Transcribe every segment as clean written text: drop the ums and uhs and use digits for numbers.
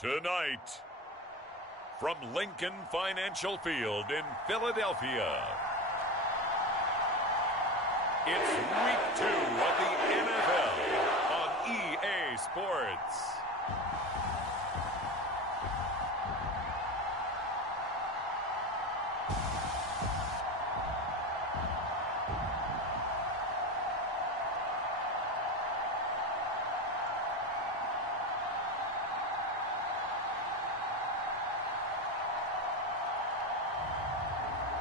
Tonight, from Lincoln Financial Field in Philadelphia, it's Week 2 of the NFL on EA Sports.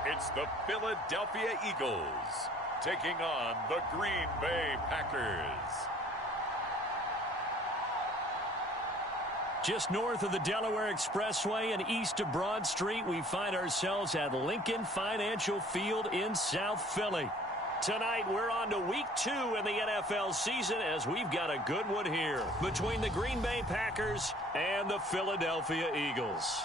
It's the Philadelphia Eagles taking on the Green Bay Packers. Just north of the Delaware Expressway and east of Broad Street, we find ourselves at Lincoln Financial Field in South Philly. Tonight, we're on to Week 2 in the NFL season as we've got a good one here between the Green Bay Packers and the Philadelphia Eagles.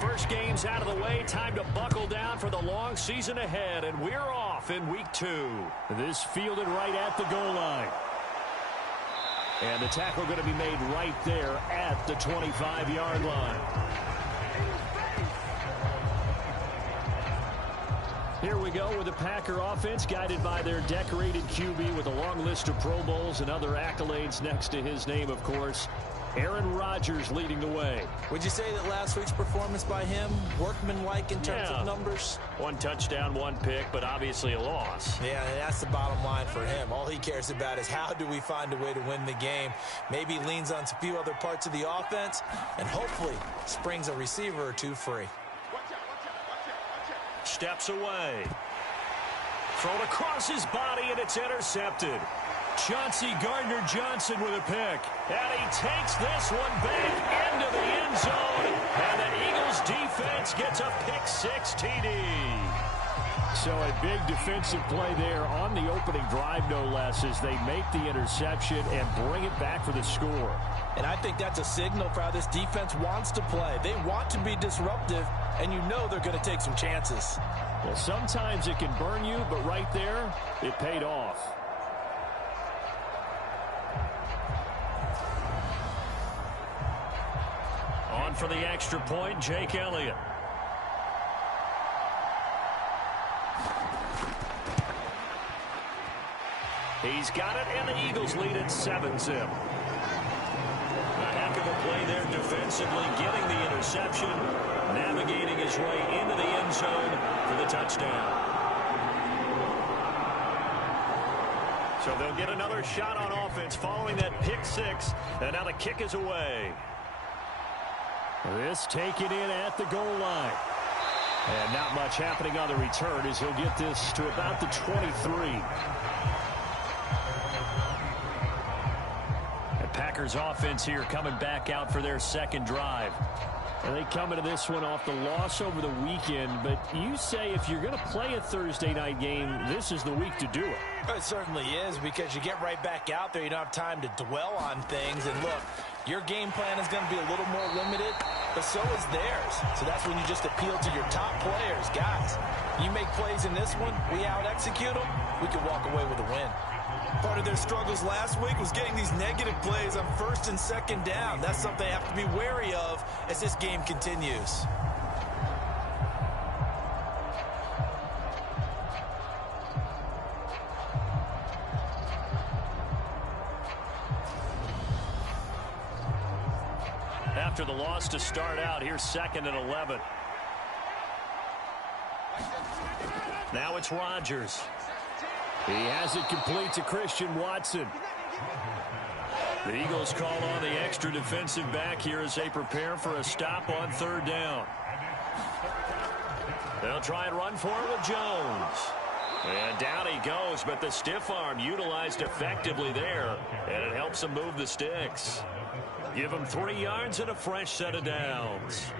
First game's out of the way. Time to buckle down for the long season ahead, and we're off in Week 2. This fielded right at the goal line. And the tackle going to be made right there at the 25-yard line. Here we go with the Packer offense guided by their decorated QB with a long list of Pro Bowls and other accolades next to his name, of course. Aaron Rodgers leading the way. Would you say that last week's performance by him, workmanlike in terms of numbers? 1 touchdown, 1 pick, but obviously a loss. Yeah, and that's the bottom line for him. All he cares about is how do we find a way to win the game. Maybe leans on a few other parts of the offense, and hopefully springs a receiver or two free. Steps away. Thrown across his body, and it's intercepted. Chauncey Gardner-Johnson with a pick. And he takes this one back into the end zone. And the Eagles defense gets a pick-6 TD. So a big defensive play there on the opening drive, no less, as they make the interception and bring it back for the score. And I think that's a signal for how this defense wants to play. They want to be disruptive, and you know they're going to take some chances. Well, sometimes it can burn you, but right there, it paid off. On for the extra point, Jake Elliott. He's got it, and the Eagles lead at 7-zip. A heck of a play there defensively, getting the interception, navigating his way into the end zone for the touchdown. So they'll get another shot on offense following that pick-6, and now the kick is away. This taken in at the goal line. And not much happening on the return as he'll get this to about the 23. The Packers offense here coming back out for their second drive. And they come into this one off the loss over the weekend, but you say if you're going to play a Thursday night game, this is the week to do it. It certainly is, because you get right back out there. You don't have time to dwell on things. And look, your game plan is going to be a little more limited, but so is theirs. So that's when you just appeal to your top players. Guys, you make plays in this one, we out-execute them, we can walk away with a win. Part of their struggles last week was getting these negative plays on 1st and 2nd down. That's something they have to be wary of as this game continues. After the loss to start out, here's 2nd and 11. Now it's Rodgers. He has it complete to Christian Watson. The Eagles call on the extra defensive back here as they prepare for a stop on 3rd down. They'll try and run for it with Jones. And down he goes, but the stiff arm utilized effectively there, and it helps him move the sticks. Give him 3 yards and a fresh set of downs.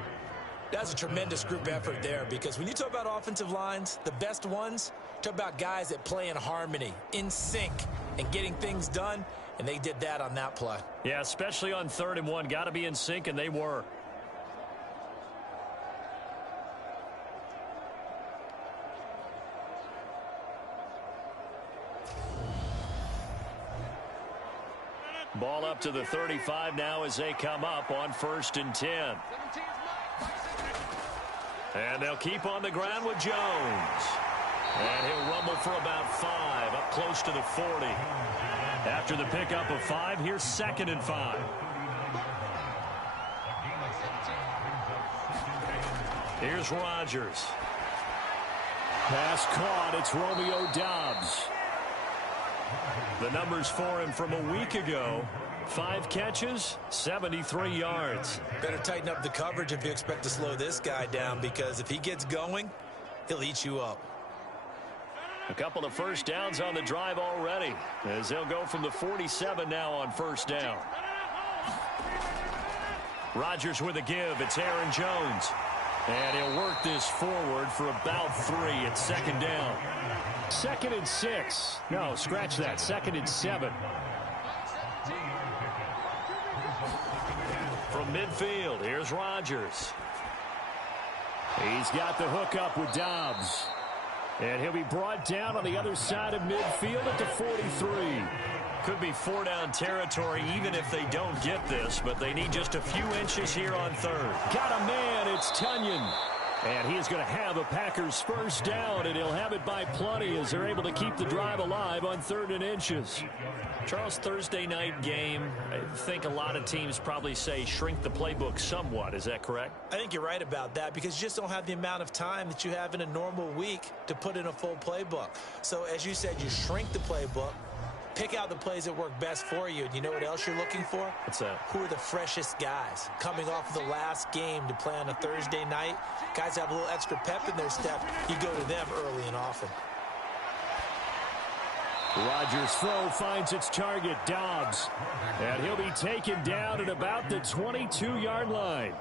That's a tremendous group effort there, because when you talk about offensive lines, the best ones, talk about guys that play in harmony, in sync, and getting things done, and they did that on that play. Yeah, especially on 3rd and 1. Got to be in sync, and they were. Ball up to the 35 now as they come up on 1st and 10. And they'll keep on the ground with Jones. And he'll rumble for about 5, up close to the 40. After the pickup of 5, here's 2nd and 5. Here's Rodgers. Pass caught. It's Romeo Doubs. The numbers for him from a week ago: 5 catches, 73 yards. Better tighten up the coverage if you expect to slow this guy down, because if he gets going, he'll eat you up. A couple of first downs on the drive already, as they'll go from the 47 now on 1st down. Rodgers with a give. It's Aaron Jones. And he'll work this forward for about 3 at 2nd down. 2nd and 6. No, scratch that. 2nd and 7. From midfield, here's Rodgers. He's got the hook up with Doubs. And he'll be brought down on the other side of midfield at the 43. Could be 4-down territory even if they don't get this, but they need just a few inches here on 3rd. Got a man, it's Tunyon. And he is going to have a Packers first down, and he'll have it by plenty as they're able to keep the drive alive on 3rd and inches. Charles, Thursday night game, I think a lot of teams probably say shrink the playbook somewhat. Is that correct? I think you're right about that, because you just don't have the amount of time that you have in a normal week to put in a full playbook. So as you said, you shrink the playbook, pick out the plays that work best for you. And you know what else you're looking for? What's that? Who are the freshest guys coming off of the last game to play on a Thursday night? Guys have a little extra pep in their step. You go to them early and often. Rodgers' throw finds its target, Doubs. And he'll be taken down at about the 22-yard line.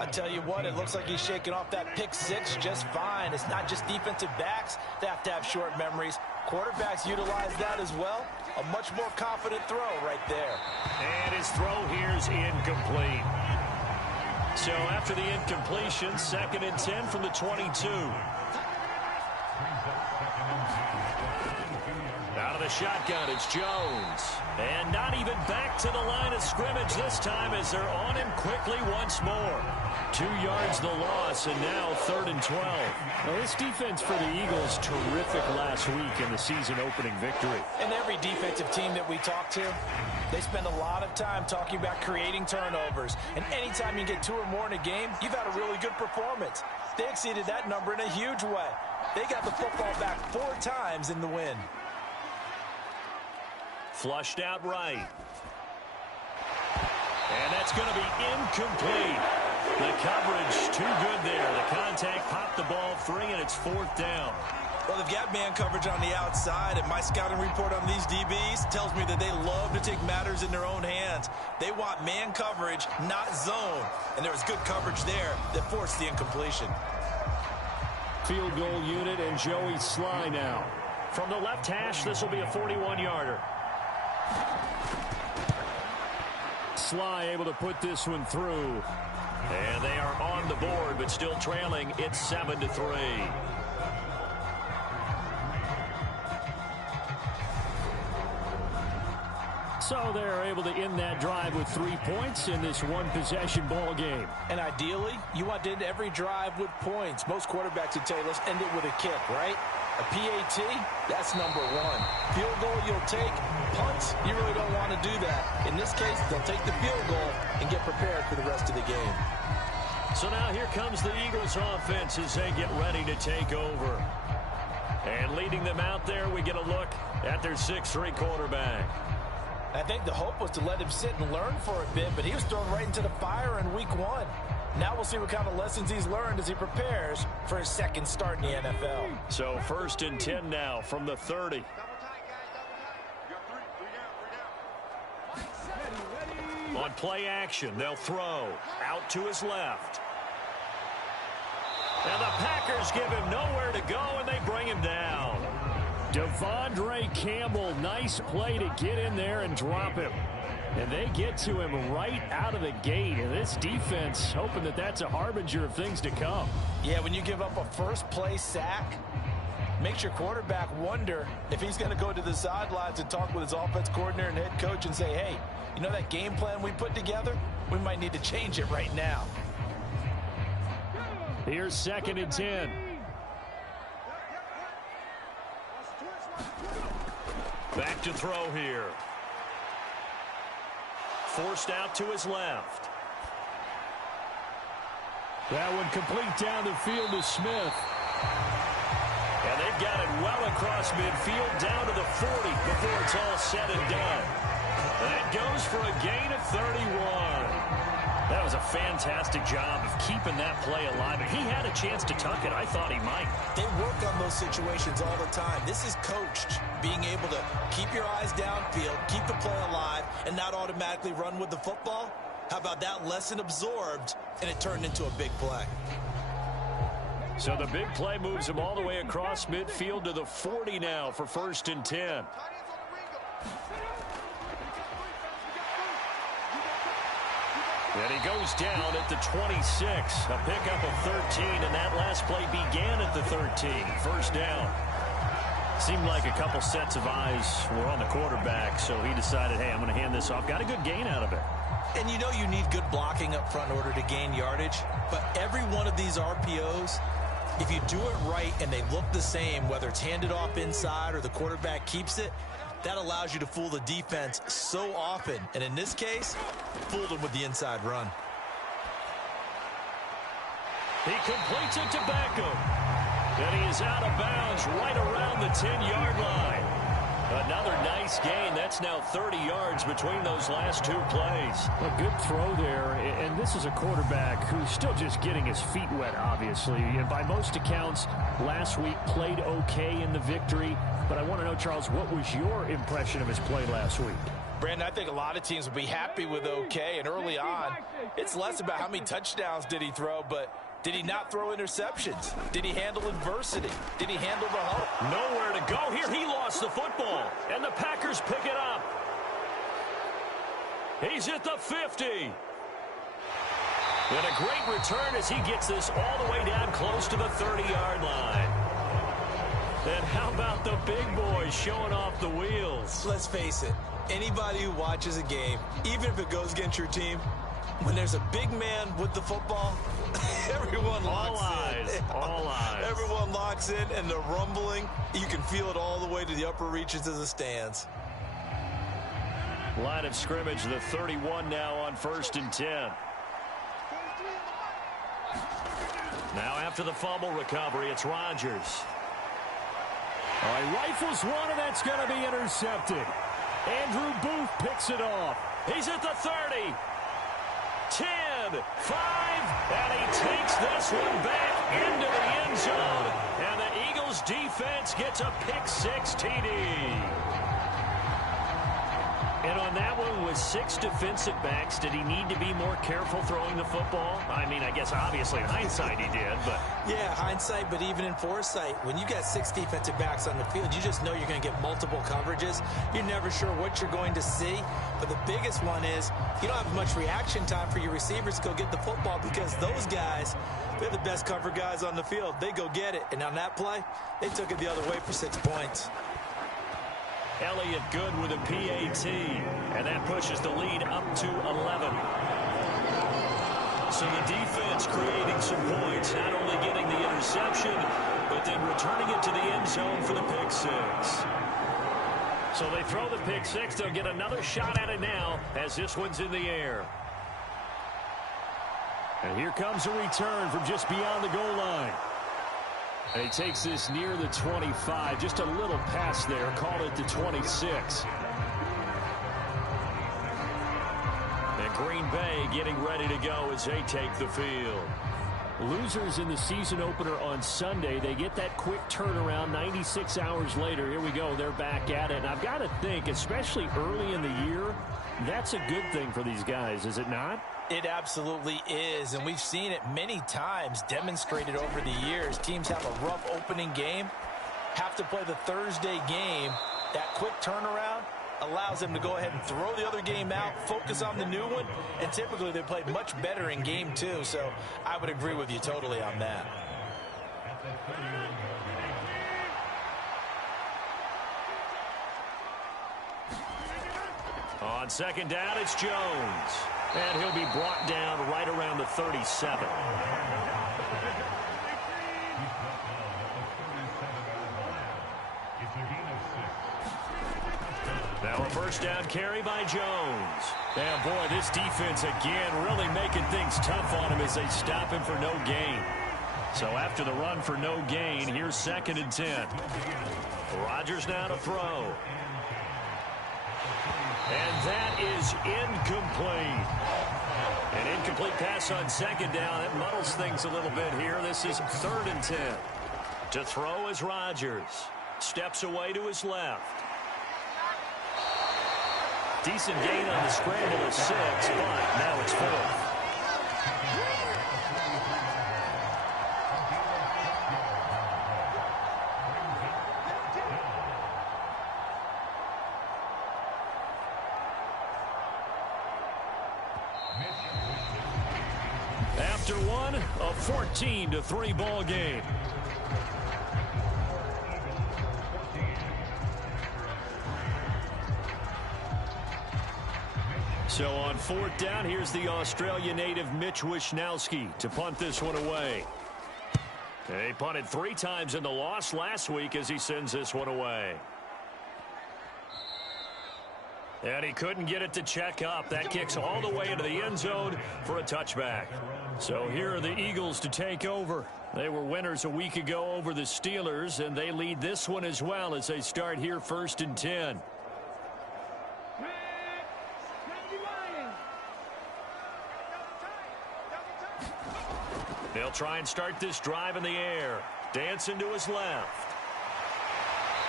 I tell you what, it looks like he's shaking off that pick 6 just fine. It's not just defensive backs that have to have short memories. Quarterbacks utilize that as well. A much more confident throw right there. And his throw here's incomplete. So after the incompletion, 2nd and 10 from the 22. Out of the shotgun, it's Jones. And not even back to the line of scrimmage this time as they're on him quickly once more. 2 yards the loss, and now 3rd and 12. Now, this defense for the Eagles, terrific last week in the season-opening victory. And every defensive team that we talk to, they spend a lot of time talking about creating turnovers. And anytime you get 2 or more in a game, you've had a really good performance. They exceeded that number in a huge way. They got the football back 4 times in the win. Flushed out right. And that's going to be incomplete. The coverage too good there. The contact popped the ball free, and it's 4th down. Well, they've got man coverage on the outside, and my scouting report on these DBs tells me that they love to take matters in their own hands. They want man coverage, not zone. And there was good coverage there that forced the incompletion. Field goal unit and Joey Sly now. From the left hash, this will be a 41-yarder. Sly able to put this one through. And they are on the board, but still trailing. It's 7-3. So they're able to end that drive with 3 points in this one-possession ball game. And ideally, you want to end every drive with points. Most quarterbacks would tell you, let's end it with a kick, right? A PAT, that's number 1. Field goal you'll take. Punts, you really don't want to do that. In this case, they'll take the field goal and get prepared for the rest of the game. So now here comes the Eagles offense as they get ready to take over. And leading them out there, we get a look at their 6'3" quarterback. I think the hope was to let him sit and learn for a bit, but he was thrown right into the fire in week 1. Now we'll see what kind of lessons he's learned as he prepares for his second start in the NFL. So 1st and 10 now from the 30. On play action, they'll throw out to his left. And the Packers give him nowhere to go, and they bring him down. Devondre Campbell, nice play to get in there and drop him. And they get to him right out of the gate. And this defense hoping that that's a harbinger of things to come. Yeah, when you give up a first-play sack, makes your quarterback wonder if he's going to go to the sidelines and talk with his offense coordinator and head coach and say, hey, you know that game plan we put together? We might need to change it right now. Here's 2nd and 10. Back to throw here. Forced out to his left. That one complete down the field to Smith. And they've got it well across midfield down to the 40 before it's all said and done. And it goes for a gain of 31. That was a fantastic job of keeping that play alive. And he had a chance to tuck it. I thought he might. They work on those situations all the time. This is coached, being able to keep your eyes downfield, keep the play alive, and not automatically run with the football. How about that lesson absorbed, and it turned into a big play? So the big play moves him all the way across midfield to the 40 now for 1st and 10. And he goes down at the 26. A pickup of 13, and that last play began at the 13. 1st down. Seemed like a couple sets of eyes were on the quarterback, so he decided, hey, I'm going to hand this off. Got a good gain out of it. And you know you need good blocking up front in order to gain yardage, but every one of these RPOs, if you do it right and they look the same, whether it's handed off inside or the quarterback keeps it, that allows you to fool the defense so often. And in this case, fooled them with the inside run. He completes it to Beckham. And he is out of bounds right around the 10-yard line. Another nice gain. That's now 30 yards between those last 2 plays. A good throw there. And this is a quarterback who's still just getting his feet wet, obviously. And by most accounts, last week played okay in the victory. But I want to know, Charles, what was your impression of his play last week? Brandon, I think a lot of teams will be happy with okay. And early on, it's less about how many touchdowns did he throw, but did he not throw interceptions? Did he handle adversity? Did he handle the hope? Nowhere to go here. He lost the football, and the Packers pick it up. He's at the 50. And a great return as he gets this all the way down close to the 30-yard line. And how about the big boys showing off the wheels? Let's face it, anybody who watches a game, even if it goes against your team, when there's a big man with the football, everyone locks in. All eyes. Everyone locks in, and the rumbling, you can feel it all the way to the upper reaches of the stands. Line of scrimmage, the 31 now on 1st and 10. Now after the fumble recovery, it's Rodgers. All right, rifles one, and that's going to be intercepted. Andrew Booth picks it off. He's at the 30. 10, 5, and he takes this one back into the end zone. And the Eagles defense gets a pick-6 TD. And on that one, with 6 defensive backs, did he need to be more careful throwing the football? I mean, I guess obviously in hindsight he did, but... Yeah, hindsight, but even in foresight, when you got 6 defensive backs on the field, you just know you're going to get multiple coverages. You're never sure what you're going to see. But the biggest one is you don't have much reaction time for your receivers to go get the football because those guys, they're the best cover guys on the field. They go get it. And on that play, they took it the other way for 6 points. Elliott good with a PAT, and that pushes the lead up to 11. So the defense creating some points, not only getting the interception, but then returning it to the end zone for the pick-6. So they throw the pick-6. They'll get another shot at it now as this one's in the air. And here comes a return from just beyond the goal line. And he takes this near the 25. Just a little pass there. Call it the 26. And Green Bay getting ready to go as they take the field. Losers in the season opener on Sunday. They get that quick turnaround 96 hours later. Here we go. They're back at it. And I've got to think, especially early in the year, that's a good thing for these guys, is it not? It absolutely is, and we've seen it many times demonstrated over the years. Teams have a rough opening game, have to play the Thursday game. That quick turnaround allows them to go ahead and throw the other game out, focus on the new one, and typically they play much better in game 2, so I would agree with you totally on that. On second down, it's Jones. And he'll be brought down right around the 37. Now a first down carry by Jones. And boy, this defense again really making things tough on him as they stop him for no gain. So after the run for no gain, here's 2nd and 10. Rodgers now to throw. And that is incomplete. An incomplete pass on second down. That muddles things a little bit here. This is 3rd and 10. To throw is Rodgers. Steps away to his left. Decent gain on the scramble of 6, but now it's 4th. After one, a 14-3 ball game. So on 4th down, here's the Australia native Mitch Wishnowsky to punt this one away. He punted 3 times in the loss last week as he sends this one away. And he couldn't get it to check up. That kicks all the way into the end zone for a touchback. So here are the Eagles to take over. They were winners a week ago over the Steelers, and they lead this one as well as they start here 1st and 10. They'll try and start this drive in the air. Dancing to his left.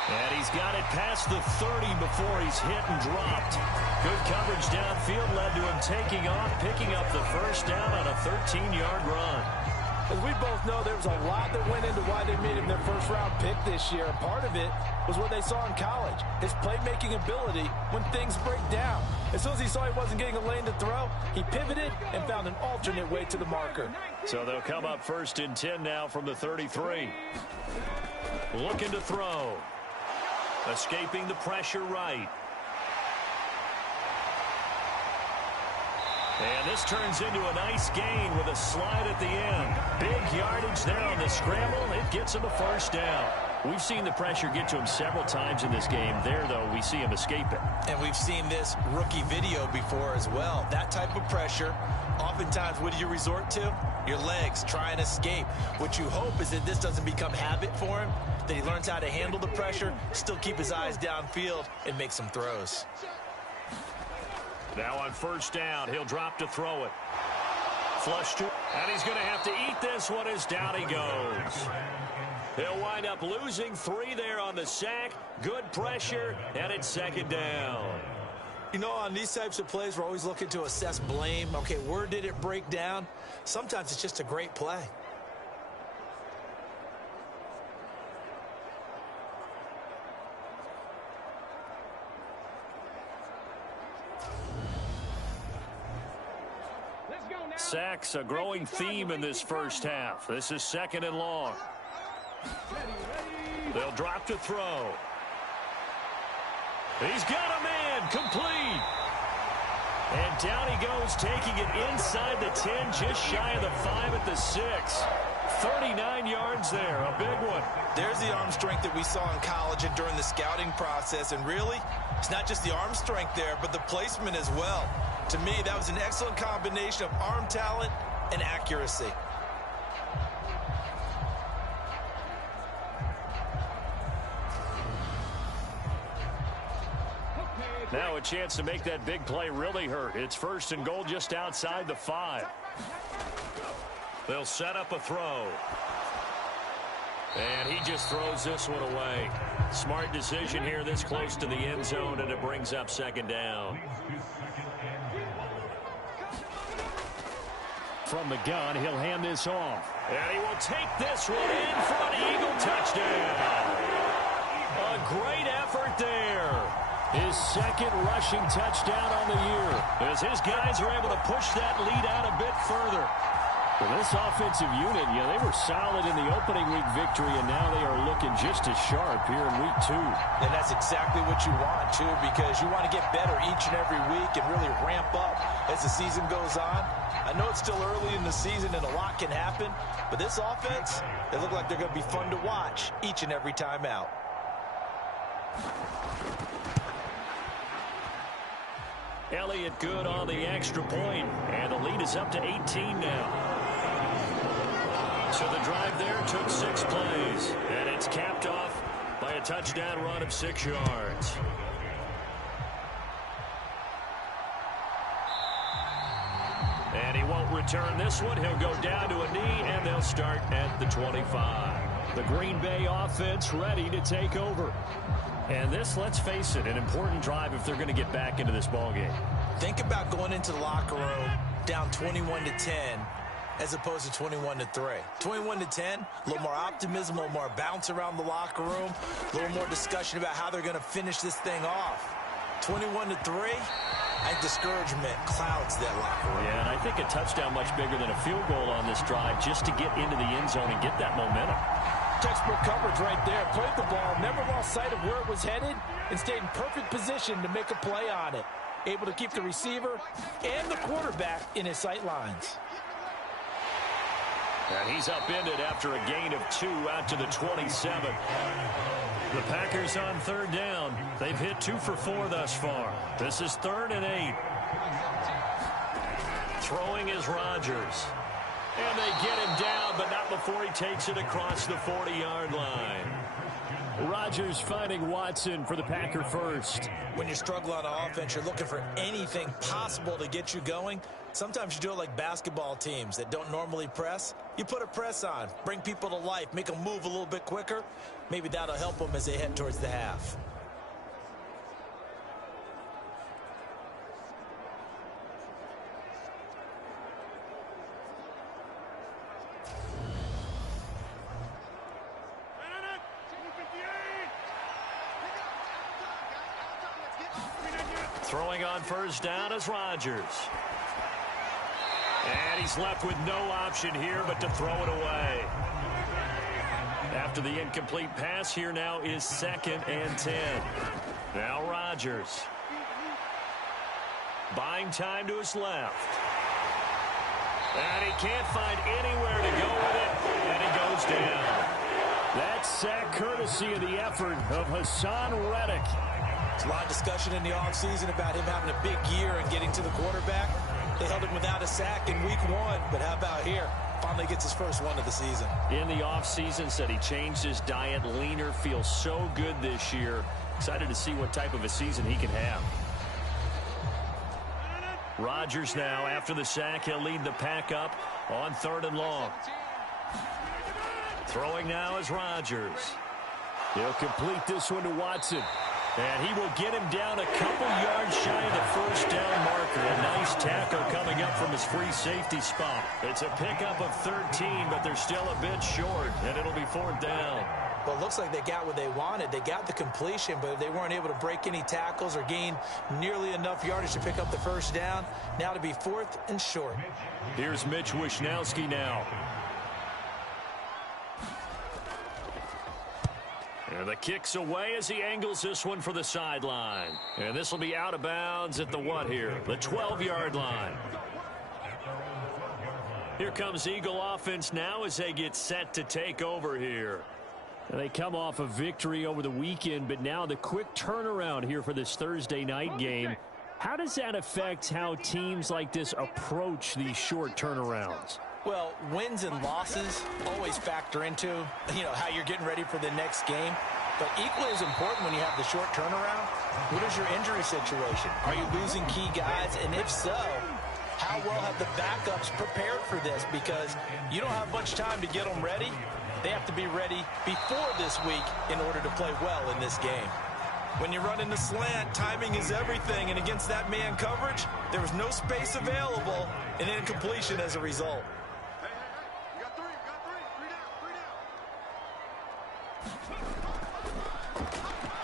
And he's got it past the 30 before he's hit and dropped. Good coverage downfield led to him taking off, picking up the first down on a 13-yard run. As we both know, there was a lot that went into why they made him their first-round pick this year. Part of it was what they saw in college, his playmaking ability when things break down. As soon as he saw he wasn't getting a lane to throw, he pivoted and found an alternate way to the marker. So they'll come up 1st and 10 now from the 33. Looking to throw. Escaping the pressure right. And this turns into a nice gain with a slide at the end. Big yardage there on the scramble. It gets him a first down. We've seen the pressure get to him several times in this game. There, though, we see him escape it. And we've seen this rookie video before as well. That type of pressure, oftentimes, what do you resort to? Your legs, try and escape. What you hope is that this doesn't become habit for him, that he learns how to handle the pressure, still keep his eyes downfield, and make some throws. Now on 1st down, he'll drop to throw it. Flush to, and he's going to have to eat this one as down he goes. He'll wind up losing 3 there on the sack. Good pressure, and it's 2nd down. You know, on these types of plays, we're always looking to assess blame. Okay, where did it break down? Sometimes it's just a great play. Sacks, a growing theme in this first half. This is 2nd and long. They'll drop to throw. He's got a man, complete. And down he goes, taking it inside the 10, just shy of the 5 at the 6. 39 yards there, a big one. There's the arm strength that we saw in college and during the scouting process. And really, it's not just the arm strength there, but the placement as well. To me, that was an excellent combination of arm talent and accuracy. Now a chance to make that big play really hurt. It's 1st and goal just outside the 5. They'll set up a throw. And he just throws this one away. Smart decision here this close to the end zone, and it brings up 2nd down. From the gun, he'll hand this off. And he will take this one in for an Eagle touchdown. A great effort there. His second rushing touchdown on the year, as his guys are able to push that lead out a bit further. Well, this offensive unit, they were solid in the opening week victory, and now they are looking just as sharp here in week 2. And that's exactly what you want, too, because you want to get better each and every week and really ramp up as the season goes on. I know it's still early in the season and a lot can happen, but this offense, they look like they're going to be fun to watch each and every time out. Elliott good on the extra point, and the lead is up to 18 now. So the drive there took 6 plays, and it's capped off by a touchdown run of 6 yards. And he won't return this one. He'll go down to a knee, and they'll start at the 25. The Green Bay offense ready to take over. And this, let's face it, an important drive if they're going to get back into this ballgame. Think about going into the locker room down 21-10 as opposed to 21-3. 21-10, a little more optimism, a little more bounce around the locker room, a little more discussion about how they're going to finish this thing off. 21-3, I think discouragement clouds that locker room. Yeah, and I think a touchdown much bigger than a field goal on this drive just to get into the end zone and get that momentum. Textbook coverage right there. Played the ball, never lost sight of where it was headed, and stayed in perfect position to make a play on it. Able to keep the receiver and the quarterback in his sight lines. And he's upended after a gain of 2 out to the 27. The Packers on 3rd down. They've hit 2 for 4 thus far. This is 3rd and 8. Throwing is Rodgers. And they get him down, but not before he takes it across the 40-yard line. Rodgers finding Watson for the Packer first. When you struggle on offense, you're looking for anything possible to get you going. Sometimes you do it like basketball teams that don't normally press. You put a press on, bring people to life, make them move a little bit quicker. Maybe that'll help them as they head towards the half. Throwing on 1st down is Rodgers. And he's left with no option here but to throw it away. After the incomplete pass, here now is 2nd and 10. Now Rodgers. Buying time to his left. And he can't find anywhere to go with it. And he goes down. That sack courtesy of the effort of Hassan Reddick. There's a lot of discussion in the offseason about him having a big year and getting to the quarterback. They held him without a sack in week 1, but how about here? Finally gets his first one of the season. In the offseason, said he changed his diet, leaner, feels so good this year. Excited to see what type of a season he can have. Rodgers now, after the sack, he'll lead the pack up on 3rd and long. Throwing now is Rodgers. He'll complete this one to Watson. And he will get him down a couple yards shy of the 1st down marker. A nice tackle coming up from his free safety spot. It's a pickup of 13, but they're still a bit short, and it'll be 4th down. Well, it looks like they got what they wanted. They got the completion, but they weren't able to break any tackles or gain nearly enough yardage to pick up the 1st down. Now to be 4th and short. Here's Mitch Wishnowsky now. And the kick's away as he angles this one for the sideline. And this will be out of bounds at the what here? The 12-yard line. Here comes Eagle offense now as they get set to take over here. And they come off a victory over the weekend, but now the quick turnaround here for this Thursday night game. How does that affect how teams like this approach these short turnarounds? Well, wins and losses always factor into, how you're getting ready for the next game. But equally as important when you have the short turnaround, what is your injury situation? Are you losing key guys? And if so, how well have the backups prepared for this? Because you don't have much time to get them ready. They have to be ready before this week in order to play well in this game. When you're running the slant, timing is everything, and against that man coverage, there was no space available, and incompletion as a result. You got three. Three down.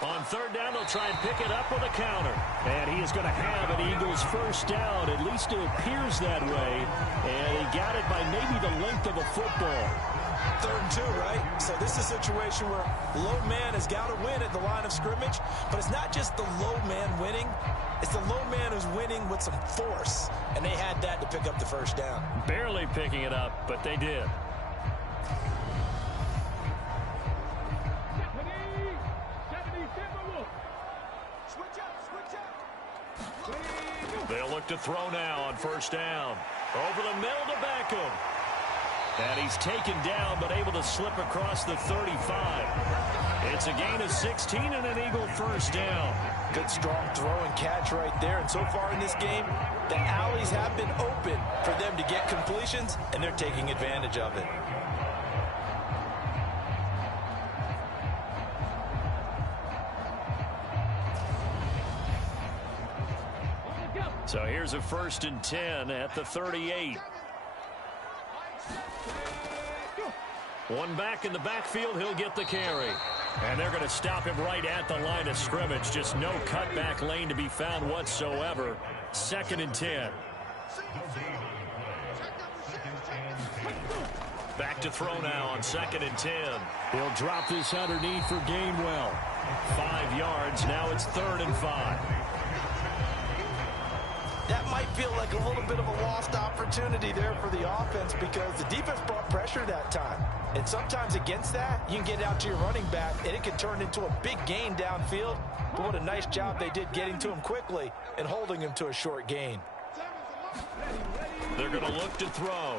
On third down, they'll try and pick it up with a counter. And he is going to have an Eagles first down. At least it appears that way. And he got it by maybe the length of a football. 3rd and 2, right? So this is a situation where low man has got to win at the line of scrimmage. But it's not just the low man winning. It's the low man who's winning with some force. And they had that to pick up the first down. Barely picking it up, but they did. They'll look to throw now on first down. Over the middle to Beckham. And he's taken down, but able to slip across the 35. It's a gain of 16 and an Eagle first down. Good strong throw and catch right there. And so far in this game, the alleys have been open for them to get completions, and they're taking advantage of it. So here's a 1st and 10 at the 38. One back in the backfield, he'll get the carry. And they're going to stop him right at the line of scrimmage. Just no cutback lane to be found whatsoever. 2nd and 10. Back to throw now on 2nd and 10. He'll drop this underneath for Gainwell. 5 yards. Now it's 3rd and 5. That might feel like a little bit of a lost opportunity there for the offense because the defense brought pressure that time. And sometimes against that, you can get out to your running back, and it can turn into a big gain downfield. But what a nice job they did getting to him quickly and holding him to a short gain. They're going to look to throw.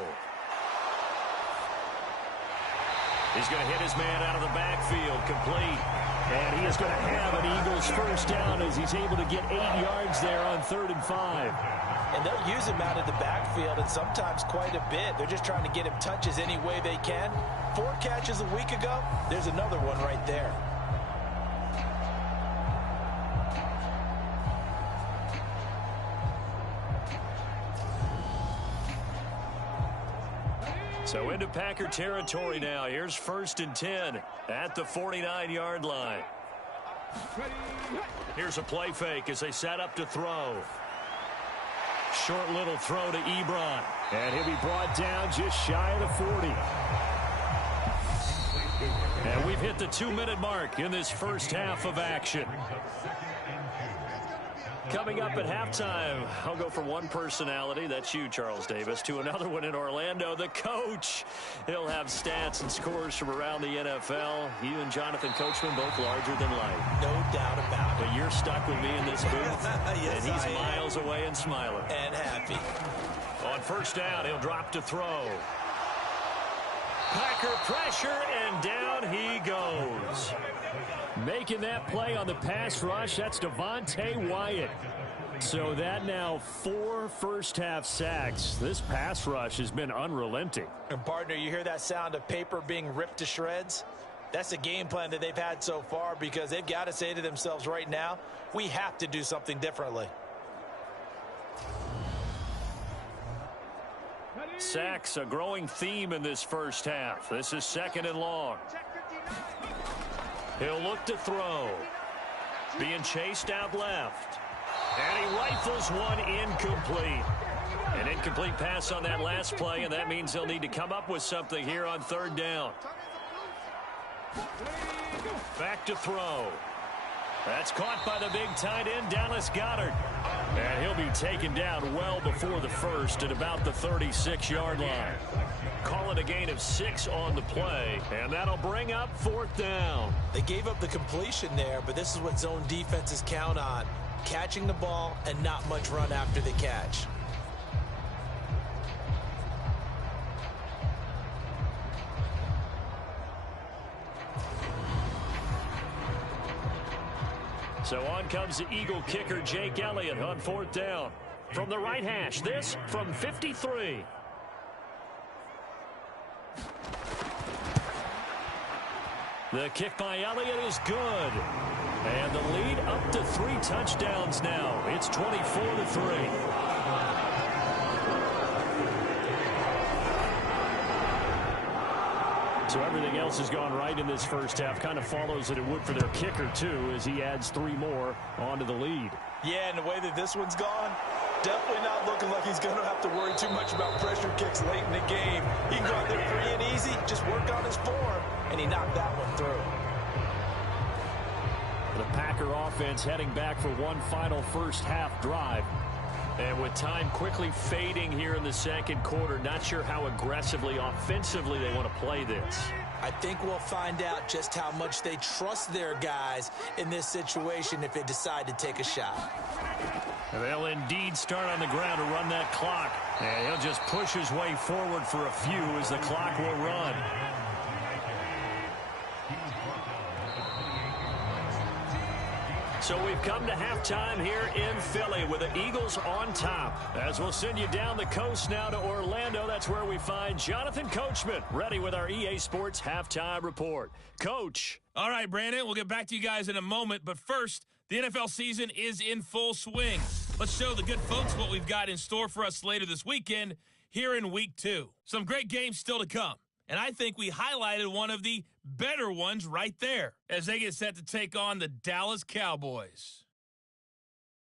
He's going to hit his man out of the backfield, complete. And he is going to have an Eagles first down as he's able to get 8 yards there on 3rd and 5. And they'll use him out of the backfield, and sometimes quite a bit. They're just trying to get him touches any way they can. 4 catches a week ago, there's another one right there. So into Packer territory now. Here's 1st and 10 at the 49-yard line. Here's a play fake as they set up to throw. Short little throw to Ebron. And he'll be brought down just shy of the 40. And we've hit the 2-minute mark in this first half of action. Coming up at halftime, I'll go from one personality, that's you, Charles Davis, to another one in Orlando, the coach. He'll have stats and scores from around the NFL. You and Jonathan Coachman both larger than life. No doubt about it. But you're stuck with me in this booth, yes, and he's miles away and smiling. And happy. On first down, he'll drop to throw. Packer pressure, and down he goes. Making that play on the pass rush, that's Devontae Wyatt. So that now 4 first-half sacks. This pass rush has been unrelenting. And, partner, you hear that sound of paper being ripped to shreds? That's the game plan that they've had so far because they've got to say to themselves right now, we have to do something differently. Sacks, a growing theme in this first half. This is 2nd and long. He'll look to throw. Being chased out left. And he rifles one incomplete. An incomplete pass on that last play, and that means they'll need to come up with something here on 3rd down. Back to throw. That's caught by the big tight end, Dallas Goedert. And he'll be taken down well before the first at about the 36-yard line. Call it a gain of 6 on the play, and that'll bring up 4th down. They gave up the completion there, but this is what zone defenses count on. Catching the ball and not much run after the catch. So on comes the Eagle kicker, Jake Elliott, on 4th down. From the right hash, this from 53. The kick by Elliott is good. And the lead up to 3 touchdowns now. It's 24-3. So everything else has gone right in this first half. Kind of follows that it would for their kicker, too, as he adds 3 more onto the lead. Yeah, and the way that this one's gone, definitely not looking like he's going to have to worry too much about pressure kicks late in the game. He can go out there free and easy, just work on his form, and he knocked that one through. The Packer offense heading back for one final first half drive. And with time quickly fading here in the second quarter, not sure how aggressively, offensively they want to play this. I think we'll find out just how much they trust their guys in this situation if they decide to take a shot. And they'll indeed start on the ground to run that clock. And he'll just push his way forward for a few as the clock will run. So we've come to halftime here in Philly with the Eagles on top. As we'll send you down the coast now to Orlando, that's where we find Jonathan Coachman ready with our EA Sports Halftime Report. Coach. All right, Brandon, we'll get back to you guys in a moment. But first, the NFL season is in full swing. Let's show the good folks what we've got in store for us later this weekend here in Week 2. Some great games still to come. And I think we highlighted one of the better ones right there as they get set to take on the Dallas Cowboys.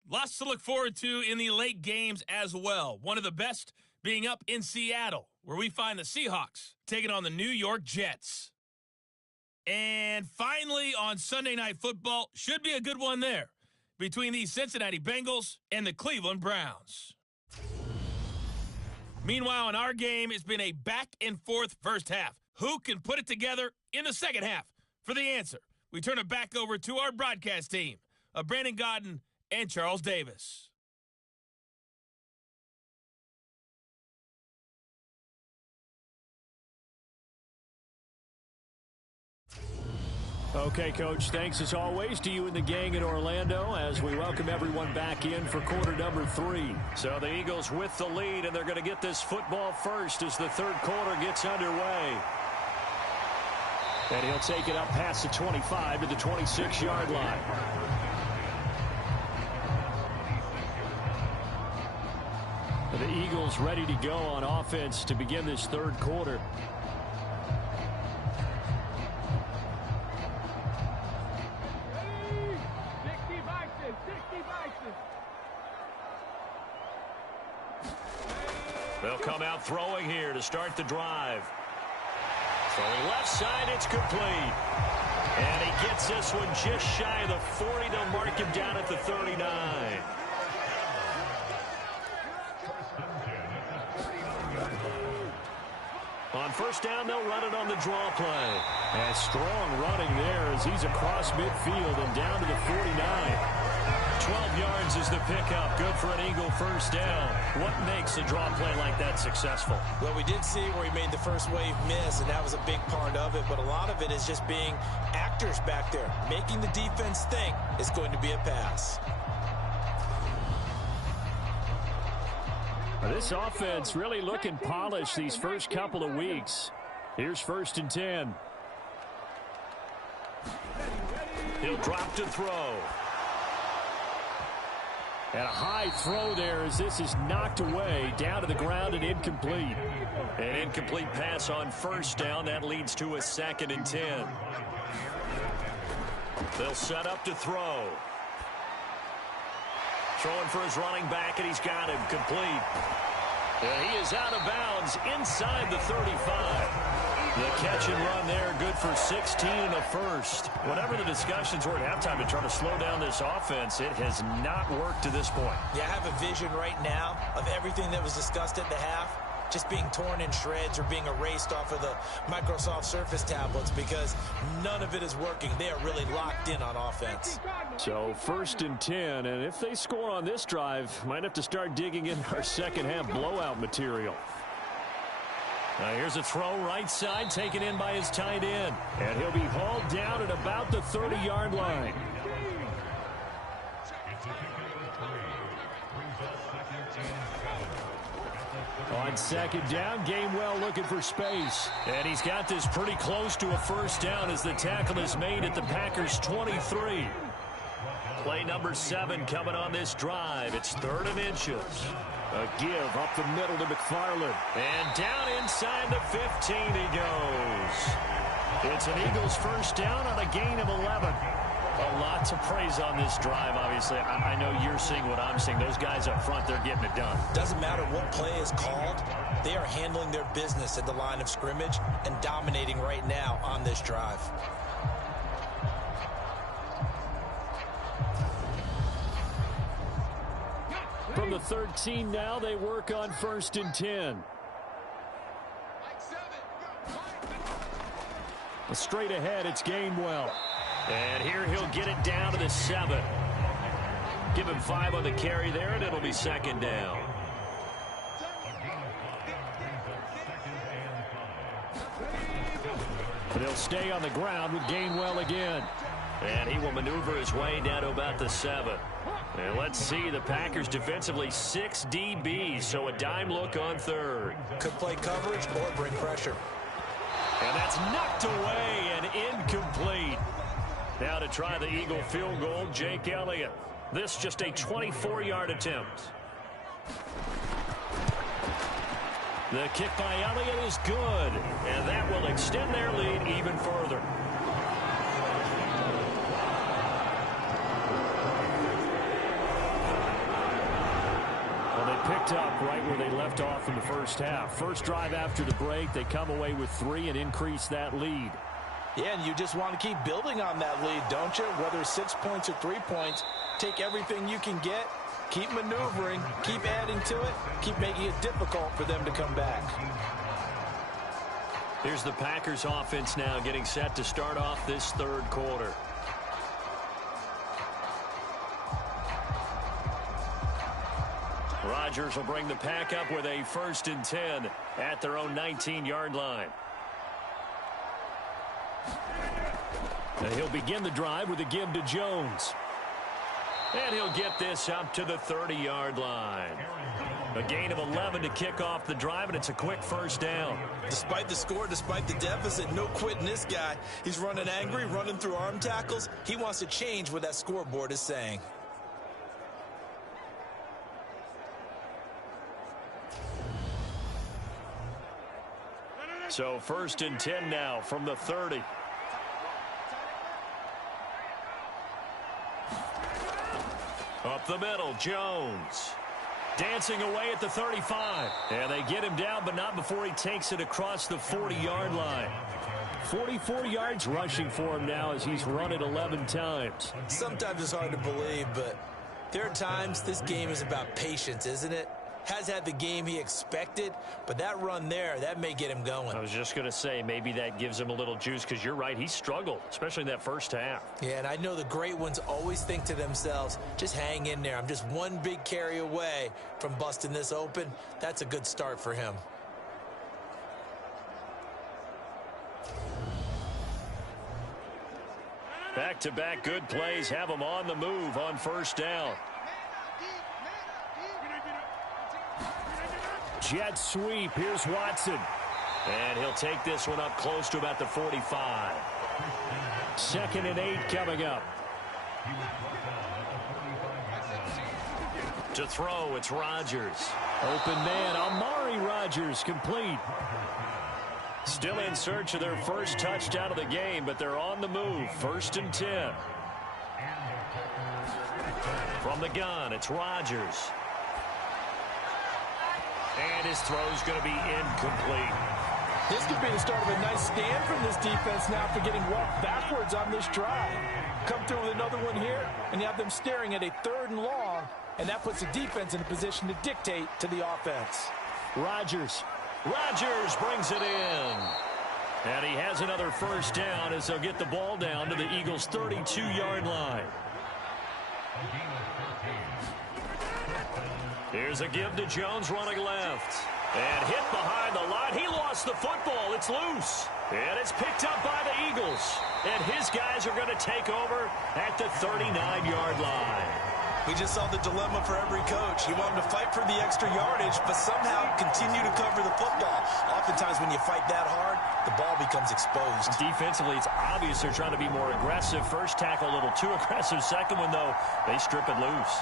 Lots to look forward to in the late games as well. One of the best being up in Seattle, where we find the Seahawks taking on the New York Jets. And finally, on Sunday Night Football, should be a good one there, between the Cincinnati Bengals and the Cleveland Browns. Meanwhile, in our game, it's been a back-and-forth first half. Who can put it together in the second half? For the answer, we turn it back over to our broadcast team of Brandon Godden and Charles Davis. Okay, Coach, thanks as always to you and the gang in Orlando as we welcome everyone back in for quarter number 3. So the Eagles with the lead, and they're going to get this football first as the third quarter gets underway. And he'll take it up past the 25 to the 26-yard line. The Eagles ready to go on offense to begin this third quarter. They'll come out throwing here to start the drive. Throwing left side, it's complete. And he gets this one just shy of the 40. They'll mark him down at the 39. On first down, they'll run it on the draw play. And strong running there as he's across midfield and down to the 49. 12 yards is the pickup. Good for an Eagle first down. What makes a draw play like that successful? Well, we did see where he made the first wave miss, and that was a big part of it. But a lot of it is just being actors back there. Making the defense think it's going to be a pass. This offense really looking polished these first couple of weeks. Here's 1st and 10. He'll drop to throw. And a high throw there as this is knocked away down to the ground and incomplete. An incomplete pass on first down. That leads to a 2nd and 10. They'll set up to throw. Throwing for his running back, and he's got him complete. And he is out of bounds inside the 35. The catch and run there, good for 16 and a first. Whatever the discussions were at halftime to try to slow down this offense, it has not worked to this point. Yeah, I have a vision right now of everything that was discussed at the half just being torn in shreds or being erased off of the Microsoft Surface tablets because none of it is working. They are really locked in on offense. So 1st and 10, and if they score on this drive, might have to start digging in our second half blowout material. Now here's a throw right side taken in by his tight end. And he'll be hauled down at about the 30-yard line. On second down, Gainwell looking for space. And he's got this pretty close to a first down as the tackle is made at the Packers' 23. Play number 7 coming on this drive. It's 3rd and inches. A give up the middle to McFarland. And down inside the 15 he goes. It's an Eagles first down on a gain of 11. A lot to praise on this drive, obviously. I know you're seeing what I'm seeing. Those guys up front, they're getting it done. Doesn't matter what play is called. They are handling their business at the line of scrimmage and dominating right now on this drive. From the 13 now, they work on 1st and 10. Straight ahead, it's Gainwell. And here he'll get it down to the 7. Give him 5 on the carry there, and it'll be 2nd down. But he'll stay on the ground with Gainwell again. And he will maneuver his way down to about the 7. And let's see, the Packers defensively 6 DBs, so a dime look on 3rd. Could play coverage or bring pressure. And that's knocked away and incomplete. Now to try the Eagle field goal, Jake Elliott. This just a 24-yard attempt. The kick by Elliott is good, and that will extend their lead even further. Well, they picked up right where they left off in the first half. First drive after the break, they come away with 3 and increase that lead. Yeah, and you just want to keep building on that lead, don't you? Whether it's 6 points or 3 points, take everything you can get, keep maneuvering, keep adding to it, keep making it difficult for them to come back. Here's the Packers offense now getting set to start off this 3rd quarter. Rodgers will bring the pack up with a 1st and 10 at their own 19-yard line. And he'll begin the drive with a give to Jones. And he'll get this up to the 30-yard line. A gain of 11 to kick off the drive, and it's a quick first down. Despite the score, despite the deficit, no quitting this guy. He's running angry, running through arm tackles. He wants to change what that scoreboard is saying. So 1st and 10 now from the 30. Up the middle, Jones. Dancing away at the 35. And they get him down, but not before he takes it across the 40-yard line. 44 yards rushing for him now as he's run it 11 times. Sometimes it's hard to believe, but there are times this game is about patience, isn't it? Has had the game he expected, but that run there, that may get him going. I was just going to say, maybe that gives him a little juice, because you're right, he struggled, especially in that first half. Yeah, and I know the great ones always think to themselves, just hang in there. I'm just one big carry away from busting this open. That's a good start for him. Back-to-back good plays have him on the move on first down. Jet sweep. Here's Watson. And he'll take this one up close to about the 45. 2nd and 8 coming up. To throw, it's Rodgers. Open man, Amari Rodgers, complete. Still in search of their first touchdown of the game, but they're on the move. 1st and 10. From the gun, it's Rodgers. And his throw's going to be incomplete. This could be the start of a nice stand from this defense now for getting walked backwards on this drive. Come through with another one here, and you have them staring at a 3rd and long, and that puts the defense in a position to dictate to the offense. Rodgers brings it in. And he has another first down as they'll get the ball down to the Eagles' 32-yard line. Here's a give to Jones running left. And hit behind the line. He lost the football. It's loose. And it's picked up by the Eagles. And his guys are going to take over at the 39-yard line. We just saw the dilemma for every coach. You want them to fight for the extra yardage, but somehow continue to cover the football. Oftentimes when you fight that hard, the ball becomes exposed. Defensively, it's obvious they're trying to be more aggressive. First tackle a little too aggressive. Second one, though, they strip it loose.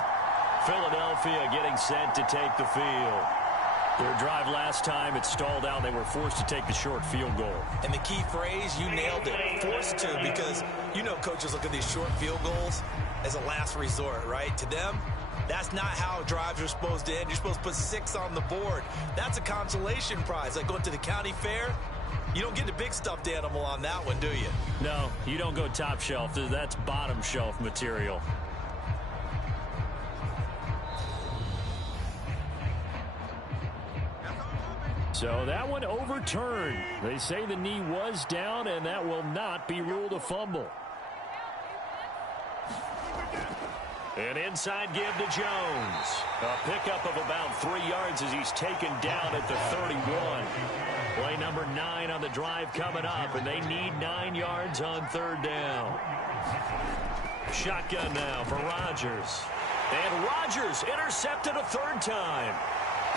Philadelphia getting set to take the field. Their drive last time, it stalled out. They were forced to take the short field goal. And the key phrase, you nailed it. Forced to, because you know coaches look at these short field goals as a last resort, right? To them, that's not how drives are supposed to end. You're supposed to put 6 on the board. That's a consolation prize. Like going to the county fair, you don't get the big stuffed animal on that one, do you? No, you don't go top shelf. That's bottom shelf material. So that one overturned. They say the knee was down, and that will not be ruled a fumble. An inside give to Jones. A pickup of about 3 yards as he's taken down at the 31. Play number 9 on the drive coming up, and they need 9 yards on third down. Shotgun now for Rodgers. And Rodgers intercepted a third time.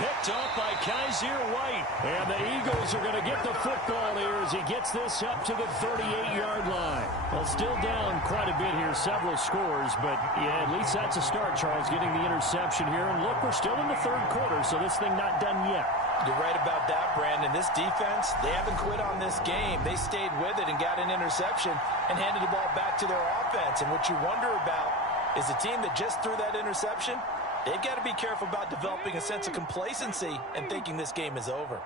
Picked up by Kaiser White. And the Eagles are going to get the football here as he gets this up to the 38-yard line. Well, still down quite a bit here, several scores, but yeah, at least that's a start, Charles, getting the interception here. And look, we're still in the third quarter, so this thing not done yet. You're right about that, Brandon. This defense, they haven't quit on this game. They stayed with it and got an interception and handed the ball back to their offense. And what you wonder about is the team that just threw that interception, they've got to be careful about developing a sense of complacency and thinking this game is over.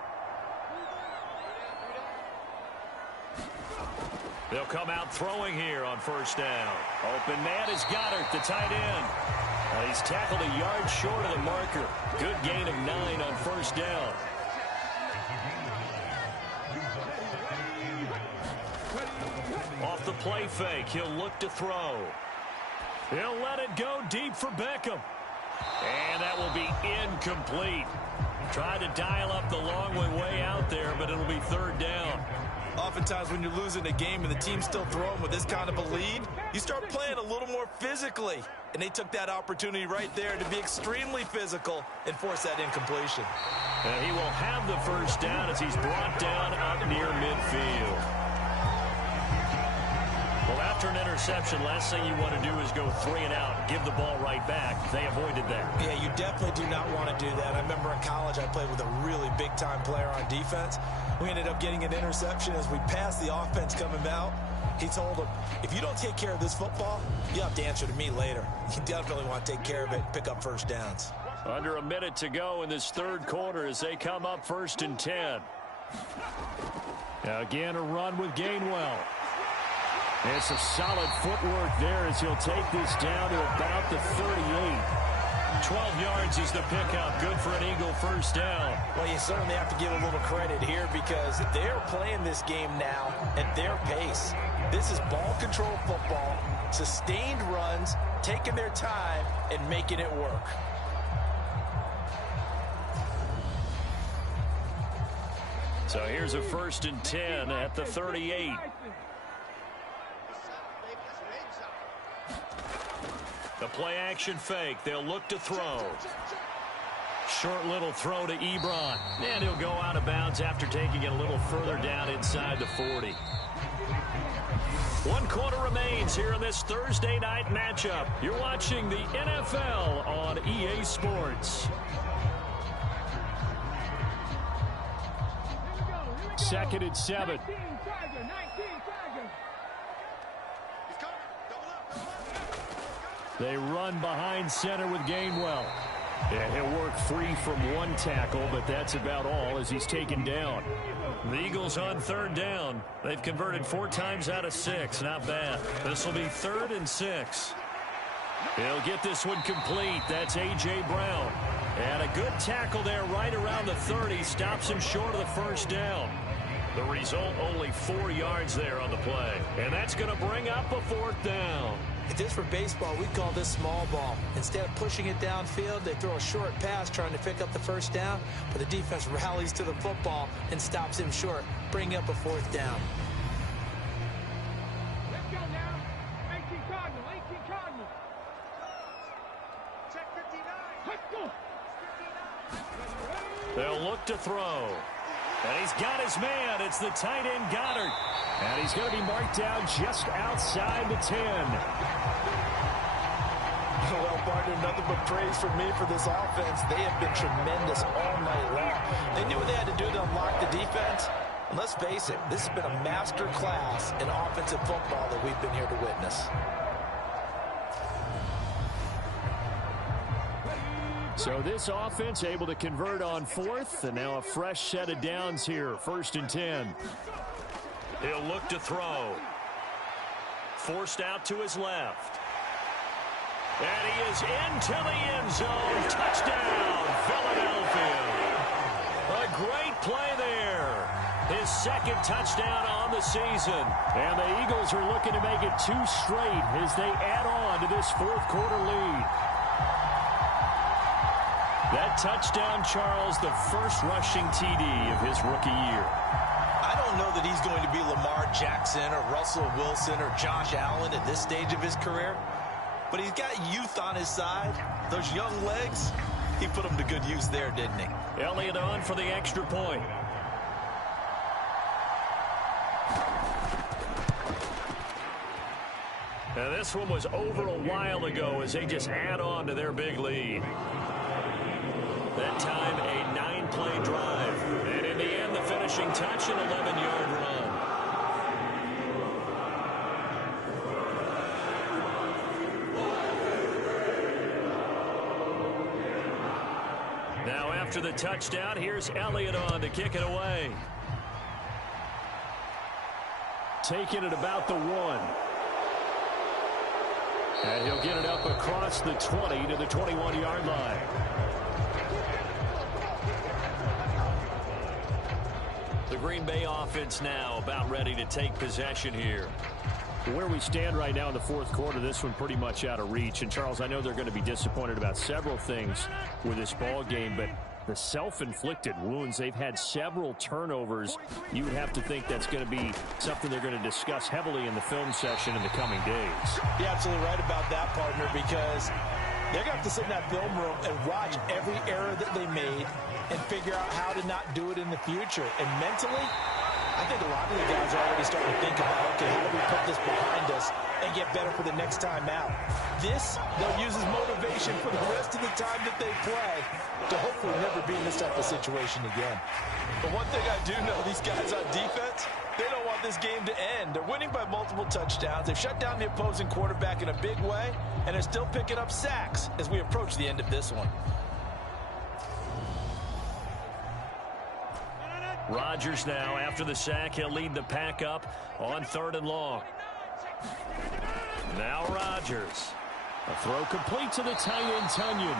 They'll come out throwing here on first down. Open man is Goddard, the tight end. He's tackled a yard short of the marker. Good gain of 9 on first down. Off the play fake, he'll look to throw. He'll let it go deep for Beckham. And that will be incomplete. Tried to dial up the long way out there, but it'll be third down. Oftentimes when you're losing a game and the team's still throwing with this kind of a lead, you start playing a little more physically. And they took that opportunity right there to be extremely physical and force that incompletion. And he will have the first down as he's brought down up near midfield. Well, after an interception, last thing you want to do is go 3 and out, give the ball right back. They avoided that. Yeah, you definitely do not want to do that. I remember in college I played with a really big-time player on defense. We ended up getting an interception as we passed the offense coming out. He told him, if you don't take care of this football, you have to answer to me later. You definitely want to take care of it and pick up first downs. Under a minute to go in this third quarter as they come up 1st and 10. Again, a run with Gainwell. And some solid footwork there as he'll take this down to about the 38. 12 yards is the pickup. Good for an Eagle first down. Well, you certainly have to give a little credit here because they're playing this game now at their pace. This is ball control football, sustained runs, taking their time, and making it work. So here's a 1st and 10 at the 38. The play action fake. They'll look to throw. Short little throw to Ebron. And he'll go out of bounds after taking it a little further down inside the 40. 1 quarter remains here in this Thursday night matchup. You're watching the NFL on EA Sports. 2nd and 7. They run behind center with Gainwell. Yeah, he'll work free from 1 tackle, but that's about all as he's taken down. The Eagles on 3rd down. They've converted 4 times out of 6. Not bad. This will be 3rd and 6. He'll get this one complete. That's A.J. Brown. And a good tackle there right around the 30. Stops him short of the first down. The result, only 4 yards there on the play. And that's going to bring up a 4th down. If this were baseball, we'd call this small ball. Instead of pushing it downfield, they throw a short pass trying to pick up the first down, but the defense rallies to the football and stops him short, bringing up a 4th down. Let's go now. 18 Cardinal, 18 Cardinal. They'll look to throw. And he's got his man. It's the tight end Goddard. And he's going to be marked down just outside the 10. Well, partner, nothing but praise from me for this offense. They have been tremendous all night long. They knew what they had to do to unlock the defense. And let's face it, this has been a master class in offensive football that we've been here to witness. So this offense able to convert on fourth, and now a fresh set of downs here, 1st and 10. He'll look to throw. Forced out to his left. And he is into the end zone. Touchdown, Philadelphia. A great play there. His 2nd touchdown on the season. And the Eagles are looking to make it 2 straight as they add on to this 4th quarter lead. That touchdown, Charles, the first rushing TD of his rookie year. I don't know that he's going to be Lamar Jackson or Russell Wilson or Josh Allen at this stage of his career, but he's got youth on his side. Those young legs, he put them to good use there, didn't he? Elliott on for the extra point. Now this one was over a while ago as they just add on to their big lead. That time, a 9-play drive. And in the end, the finishing touch, an 11-yard run. Now, after the touchdown, here's Elliott on to kick it away. Taking it about the 1. And he'll get it up across the 20 to the 21-yard line. The Green Bay offense now about ready to take possession here. Where we stand right now in the 4th quarter, this one pretty much out of reach. And, Charles, I know they're going to be disappointed about several things with this ball game, but the self-inflicted wounds, they've had several turnovers. You would have to think that's going to be something they're going to discuss heavily in the film session in the coming days. You're absolutely right about that, partner, because they're going to have to sit in that film room and watch every error that they made and figure out how to not do it in the future. And mentally, I think a lot of the guys are already starting to think about, okay, how do we put this behind us and get better for the next time out? This, they'll use as motivation for the rest of the time that they play to hopefully never be in this type of situation again. But one thing I do know, these guys on defense, they don't want this game to end. They're winning by multiple touchdowns. They've shut down the opposing quarterback in a big way, and they're still picking up sacks as we approach the end of this one. Rodgers now, after the sack, he'll lead the pack up on 3rd and long. Now Rodgers. A throw complete to the tight end, Tunyon.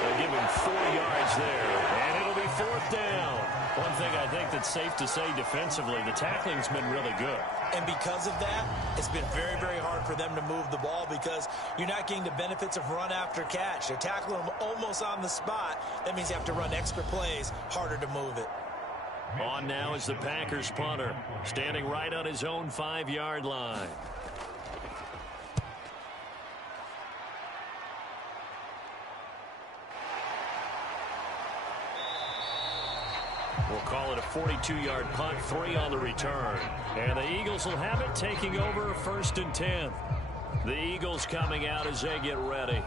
They'll give him 4 yards there, and it'll be 4th down. One thing I think that's safe to say defensively, the tackling's been really good. And because of that, it's been very, very hard for them to move the ball because you're not getting the benefits of run after catch. They're tackling them almost on the spot. That means you have to run extra plays, harder to move it. On now is the Packers punter, standing right on his own 5-yard line. We'll call it a 42-yard punt, 3 on the return. And the Eagles will have it, taking over 1st and 10. The Eagles coming out as they get ready.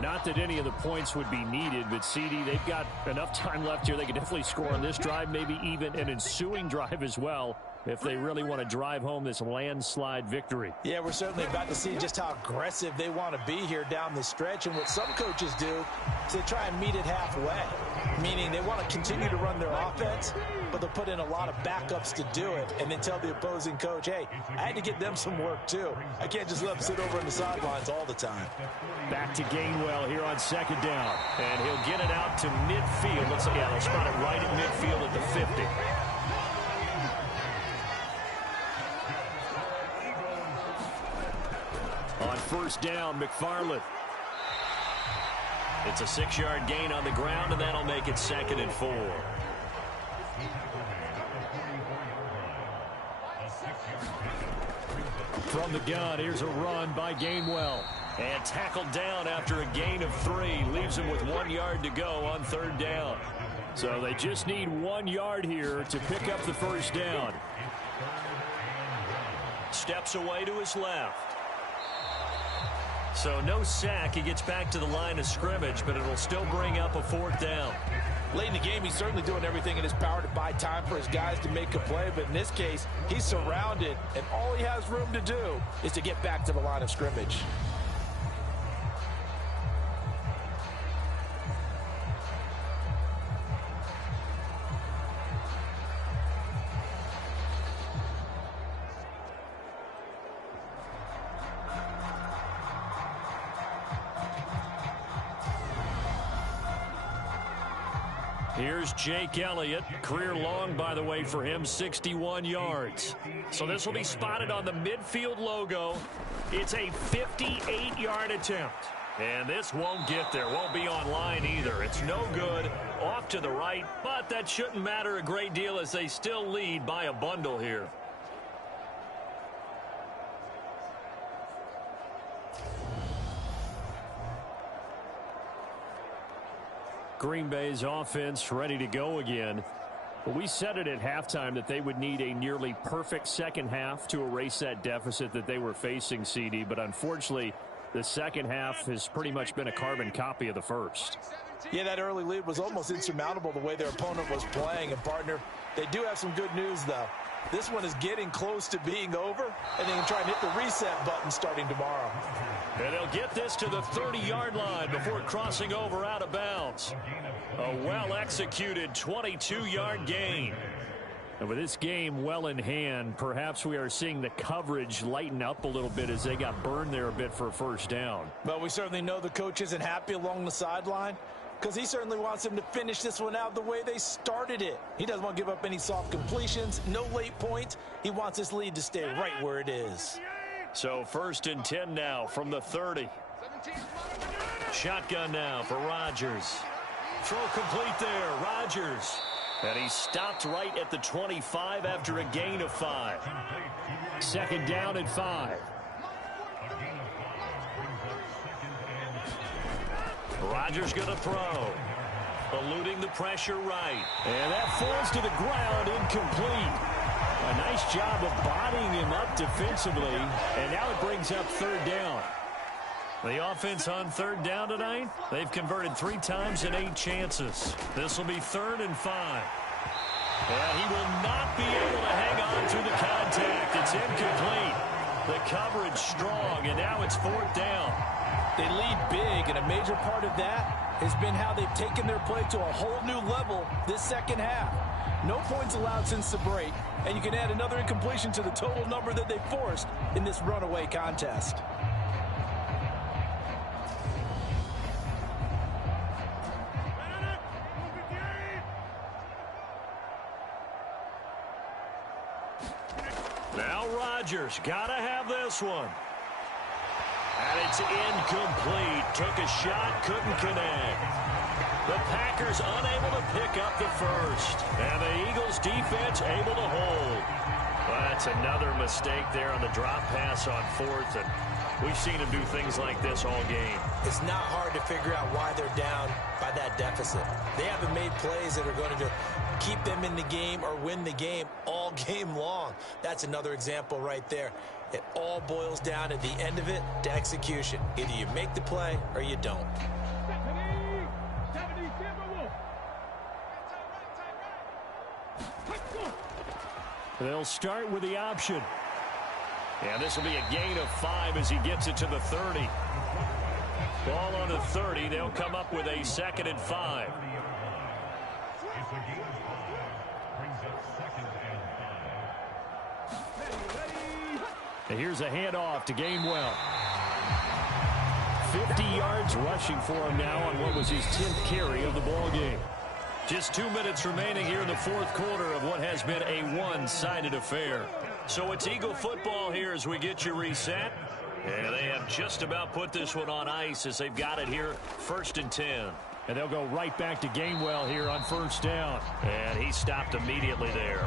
Not that any of the points would be needed, but CD, they've got enough time left here. They can definitely score on this drive, maybe even an ensuing drive as well, if they really want to drive home this landslide victory. Yeah, we're certainly about to see just how aggressive they want to be here down the stretch. And what some coaches do is they try and meet it halfway, meaning they want to continue to run their offense, but they'll put in a lot of backups to do it and then tell the opposing coach, hey, I had to get them some work too. I can't just let them sit over on the sidelines all the time. Back to Gainwell here on 2nd down. And he'll get it out to midfield. They'll spot it right at midfield at the 50. On 1st down, McFarland. It's a 6-yard gain on the ground, and that'll make it 2nd and 4. From the gun, here's a run by Gainwell. And tackled down after a gain of 3. Leaves him with 1 yard to go on 3rd down. So they just need 1 yard here to pick up the first down. Steps away to his left. So no sack. He gets back to the line of scrimmage, but it'll still bring up a 4th down. Late in the game, he's certainly doing everything in his power to buy time for his guys to make a play. But in this case, he's surrounded, and all he has room to do is to get back to the line of scrimmage. Here's Jake Elliott. Career long, by the way, for him, 61 yards. So this will be spotted on the midfield logo. It's a 58-yard attempt. And this won't get there. Won't be on line either. It's no good. Off to the right. But that shouldn't matter a great deal as they still lead by a bundle here. Green Bay's offense ready to go again. But we said it at halftime that they would need a nearly perfect second half to erase that deficit that they were facing, CD. But unfortunately, the second half has pretty much been a carbon copy of the first. Yeah, that early lead was almost insurmountable the way their opponent was playing. And, partner, they do have some good news, though. This one is getting close to being over, and they can try and hit the reset button starting tomorrow. And they'll get this to the 30-yard line before crossing over out of bounds. A well-executed 22-yard gain. And with this game well in hand, perhaps we are seeing the coverage lighten up a little bit as they got burned there a bit for a first down. But we certainly know the coach isn't happy along the sideline, because he certainly wants them to finish this one out the way they started it. He doesn't want to give up any soft completions, no late points. He wants this lead to stay right where it is. So 1st and 10 now from the 30. Shotgun now for Rodgers. Throw complete there, Rodgers. And he stopped right at the 25 after a gain of 5. 2nd down at 5. Rodgers going to throw. Eluding the pressure right. And that falls to the ground, incomplete. A nice job of bodying him up defensively. And now it brings up 3rd down. The offense on 3rd down tonight, they've converted 3 times in 8 chances. This will be 3rd and 5. And he will not be able to hang on through the contact. It's incomplete. The coverage strong, and now it's 4th down. They lead big, and a major part of that has been how they've taken their play to a whole new level this second half. No points allowed since the break, and you can add another incompletion to the total number that they forced in this runaway contest. Now Rodgers, gotta have this one. And it's incomplete. Took a shot, couldn't connect. The Packers unable to pick up the first. And the Eagles defense able to hold. Well, that's another mistake there on the drop pass on 4th. And we've seen him do things like this all game. It's not hard to figure out why they're down by that deficit. They haven't made plays that are going to keep them in the game or win the game all game long. That's another example right there. It all boils down at the end of it to execution. Either you make the play or you don't. They'll start with the option. And this will be a gain of 5 as he gets it to the 30. Ball on the 30. They'll come up with a 2nd and 5. And here's a handoff to Gainwell. 50 yards rushing for him now on what was his 10th carry of the ball game. Just 2 minutes remaining here in the 4th quarter of what has been a one-sided affair. So it's Eagle football here as we get you reset. And they have just about put this one on ice as they've got it here 1st and 10. And they'll go right back to Gainwell here on 1st down. And he stopped immediately there.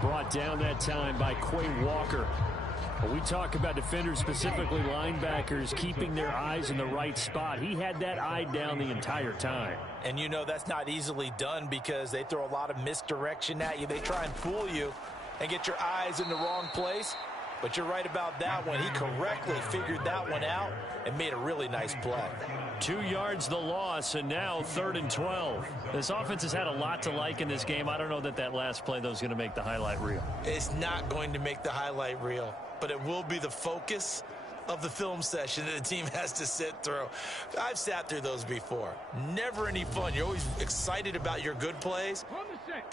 Brought down that time by Quay Walker. Well, we talk about defenders, specifically linebackers, keeping their eyes in the right spot. He had that eye down the entire time. And you know that's not easily done because they throw a lot of misdirection at you. They try and fool you and get your eyes in the wrong place. But you're right about that one. He correctly figured that one out and made a really nice play. 2 yards the loss, and now 3rd and 12. This offense has had a lot to like in this game. I don't know that last play, though, is going to make the highlight reel. It's not going to make the highlight reel, but it will be the focus of the film session that the team has to sit through. I've sat through those before. Never any fun. You're always excited about your good plays,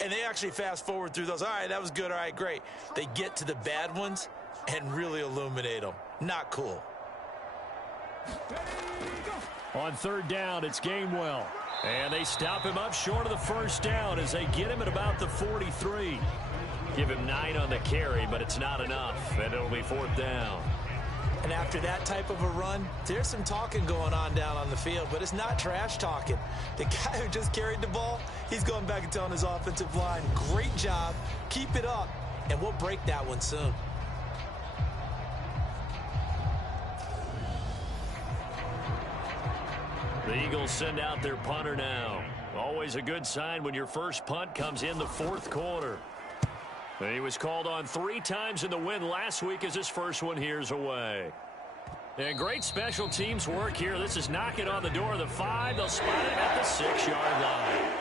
and they actually fast forward through those. All right, that was good. All right, great. They get to the bad ones and really illuminate them. Not cool. On 3rd down, it's Gainwell. And they stop him up short of the 1st down as they get him at about the 43. Give him 9 on the carry, but it's not enough, and it'll be 4th down. And after that type of a run, there's some talking going on down on the field, but it's not trash talking. The guy who just carried the ball, he's going back and telling his offensive line, great job, keep it up, and we'll break that one soon. The Eagles send out their punter now. Always a good sign when your first punt comes in the 4th quarter. He was called on 3 times in the win last week as his first one here's away. And great special teams work here. This is knocking on the door of the 5. They'll spot it at the 6-yard line.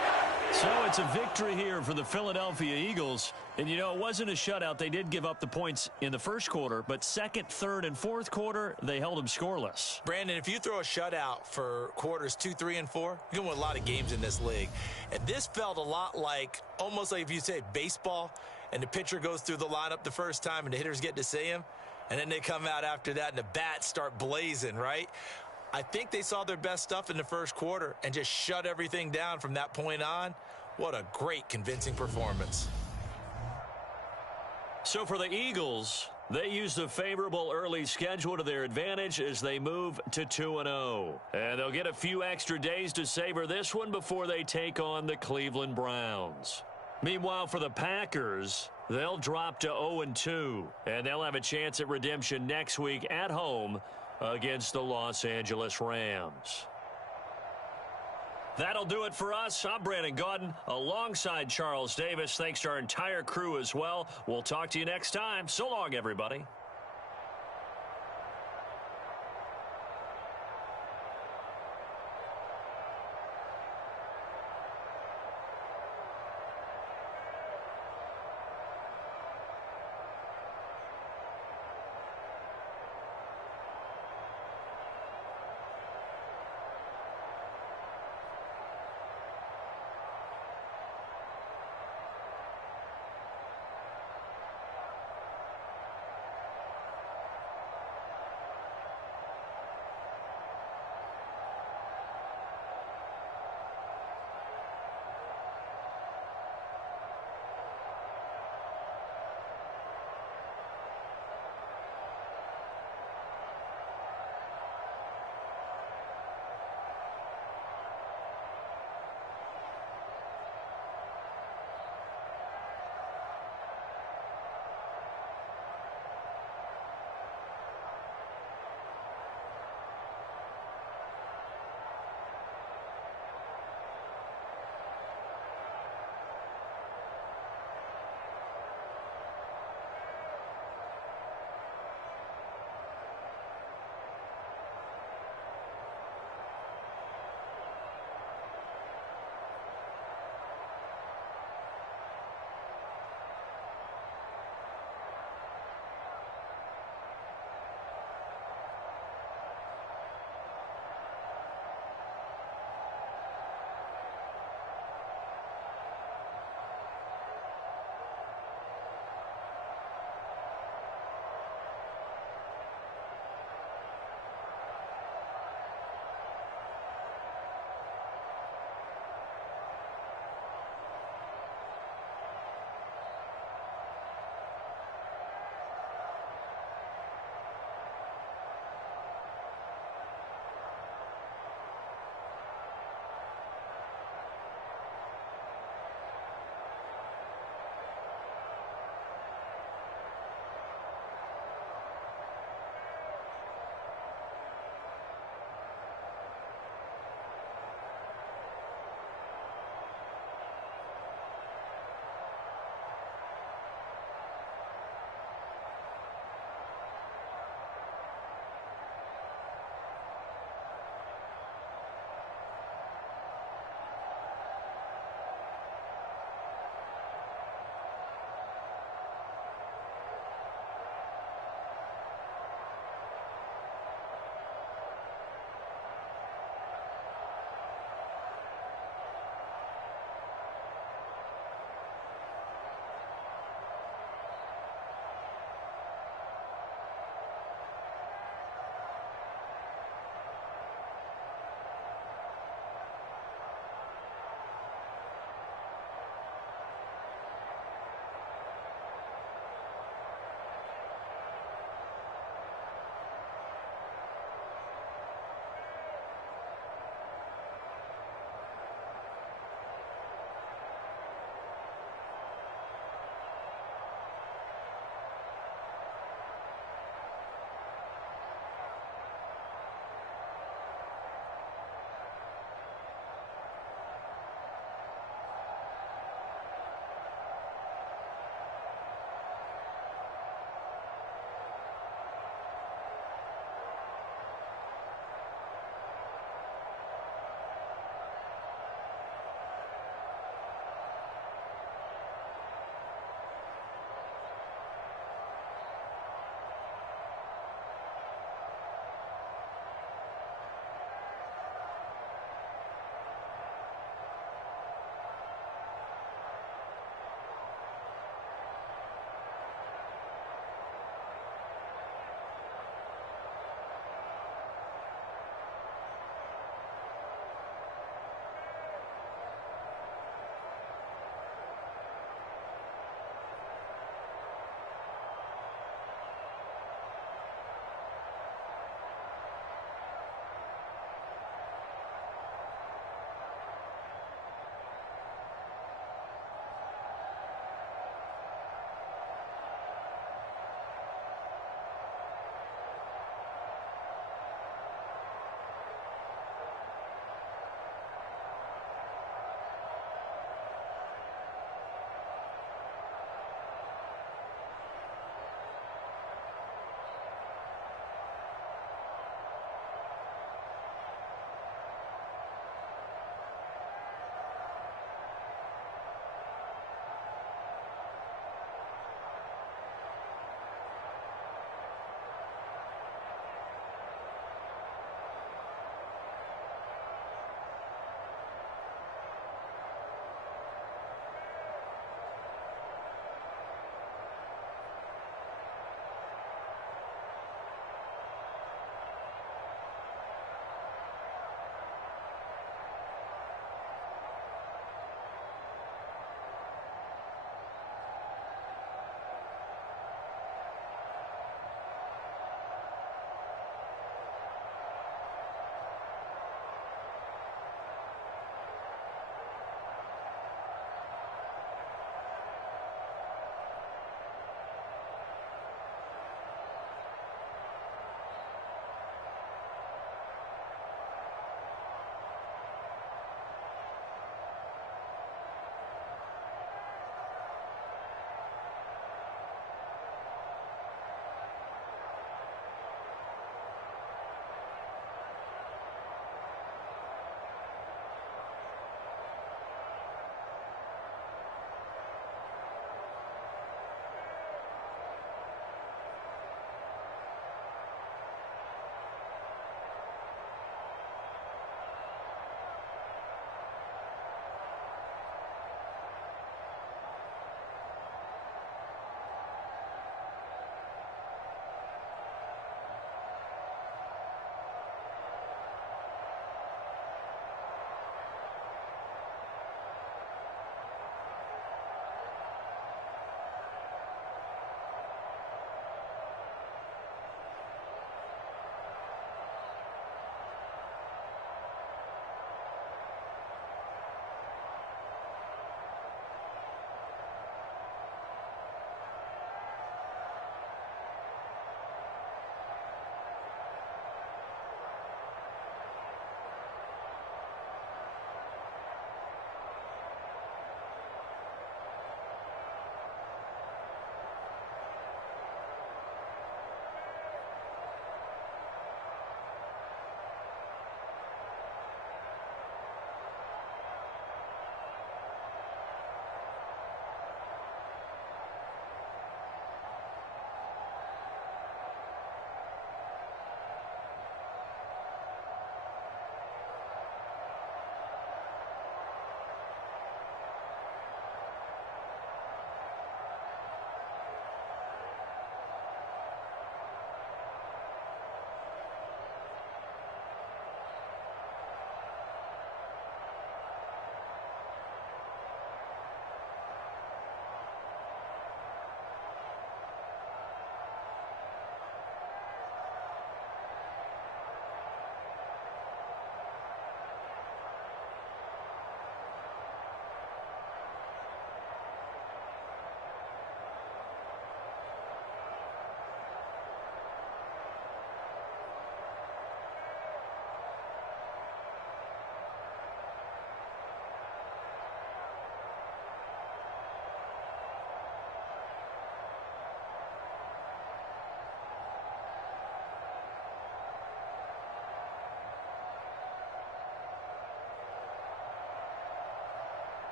So it's a victory here for the Philadelphia Eagles. And, you know, it wasn't a shutout. They did give up the points in the 1st quarter, but 2nd, 3rd, and 4th quarter, they held them scoreless. Brandon, if you throw a shutout for quarters 2, 3, and 4, you're going to win a lot of games in this league. And this felt a lot like, almost like if you say baseball, and the pitcher goes through the lineup the first time and the hitters get to see him, and then they come out after that and the bats start blazing, right? I think they saw their best stuff in the 1st quarter and just shut everything down from that point on. What a great, convincing performance. So for the Eagles, they used a favorable early schedule to their advantage as they move to 2-0. And they'll get a few extra days to savor this one before they take on the Cleveland Browns. Meanwhile, for the Packers, they'll drop to 0-2, and they'll have a chance at redemption next week at home against the Los Angeles Rams. That'll do it for us. I'm Brandon Gaudin alongside Charles Davis. Thanks to our entire crew as well. We'll talk to you next time. So long, everybody.